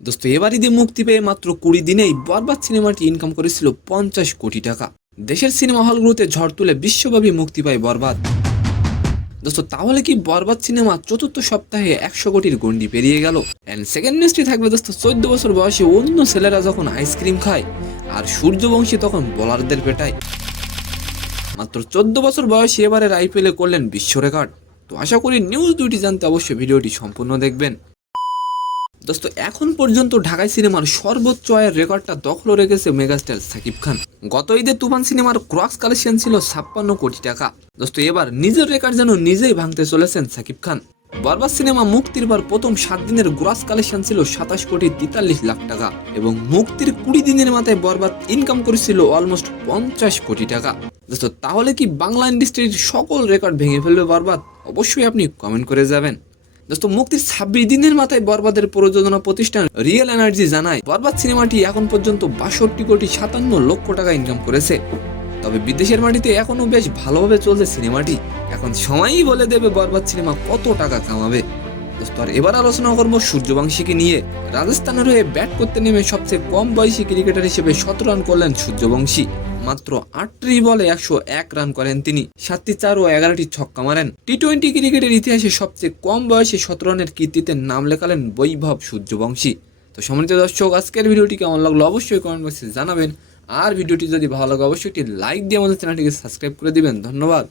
দোস্ত এবার ঈদে মুক্তি পেয়ে মাত্র 20 দিনেই বরবাদ সিনেমাটি ইনকাম করেছিল 50 কোটি টাকা। দেশের সিনেমা হলগুলোতে ঝড় তুলে বিশ্বব্যাপী মুক্তি পায় বরবাদ। দোস্ত তাহলে কি বরবাদ সিনেমা চতুর্থ সপ্তাহে 100 কোটির গন্ডি পেরিয়ে গেল? এন্ড সেকেন্ড নিউজটি থাকবে দোস্ত 14 বছর বয়সে অন্য ছেলেরা যখন আইসক্রিম খায় আর সূর্যবংশী তখন বোলারদের পেটায়। মাত্র 14 বছর বয়সে এবারের আইপিএলে করলেন বিশ্ব রেকর্ড। তো আশা করি নিউজ দুটি জানতে অবশ্যই ভিডিওটি সম্পূর্ণ দেখবেন। দোস্ত এখন পর্যন্ত ঢাকাই সিনেমার সর্বোচ্চ আয়ের রেকর্ডটা দখল রেখেছে মেগাস্টার সাকিব খান। গত ঈদে তুফান সিনেমার ক্রস কালেকশন ছিল 56 কোটি টাকা। দোস্ত এবার নিজের রেকর্ড যেন নিজেই ভাঙতে চলেছেন সাকিব খান। বরবাদ সিনেমা মুক্তির পর প্রথম 7 দিনের গ্রস কালেকশন ছিল 27 কোটি 43 লাখ টাকা এবং মুক্তির 20 দিনের মাথায় বরবাদ ইনকাম করেছিল অলমোস্ট 50 কোটি টাকা। দোস্ত তাহলে কি বাংলা ইন্ডাস্ট্রির সকল রেকর্ড ভেঙে ফেলবে বরবাদ? অবশ্যই আপনি কমেন্ট করে যাবেন। দোস্ত মুক্তির 26 দিনের মাথায় বরবাদের প্রযোজনা প্রতিষ্ঠান রিয়েল এনার্জি জানায় বরবাদ সিনেমাটি এখন পর্যন্ত 62 কোটি 57 লক্ষ টাকা ইনকাম করেছে। তবে বিদেশের মাটিতে এখনো বেশ ভালোভাবে চলছে সিনেমাটি। এখন সময়ই বলে দেবে বরবাদ সিনেমা কত টাকা কামাবে। দোস্ত আর এবার আলোচনা করবো সূর্যবংশীকে নিয়ে। রাজস্থানের হয়ে ব্যাট করতে নেমে সবচেয়ে কম বয়সী ক্রিকেটার হিসেবে 17 রান করলেন সূর্যবংশী। মাত্র 38 বলে 101 রান করেন তিনি, 7টি 4 ও 11টি ছক্কা মারেন। টি-20 ক্রিকেটের ইতিহাসে সবচেয়ে কম বয়সে 17 রানের কীর্তিতে নাম লেখালেন বৈভব সূর্যবংশী। তো সম্মানিত দর্শক, আজকের ভিডিওটি কেমন লাগলো অবশ্যই কমেন্ট বক্সে জানাবেন। আর ভিডিওটি যদি ভালো লাগে অবশ্যই একটি লাইক দিয়ে আমাদের চ্যানেলটিকে সাবস্ক্রাইব করে দিবেন। ধন্যবাদ।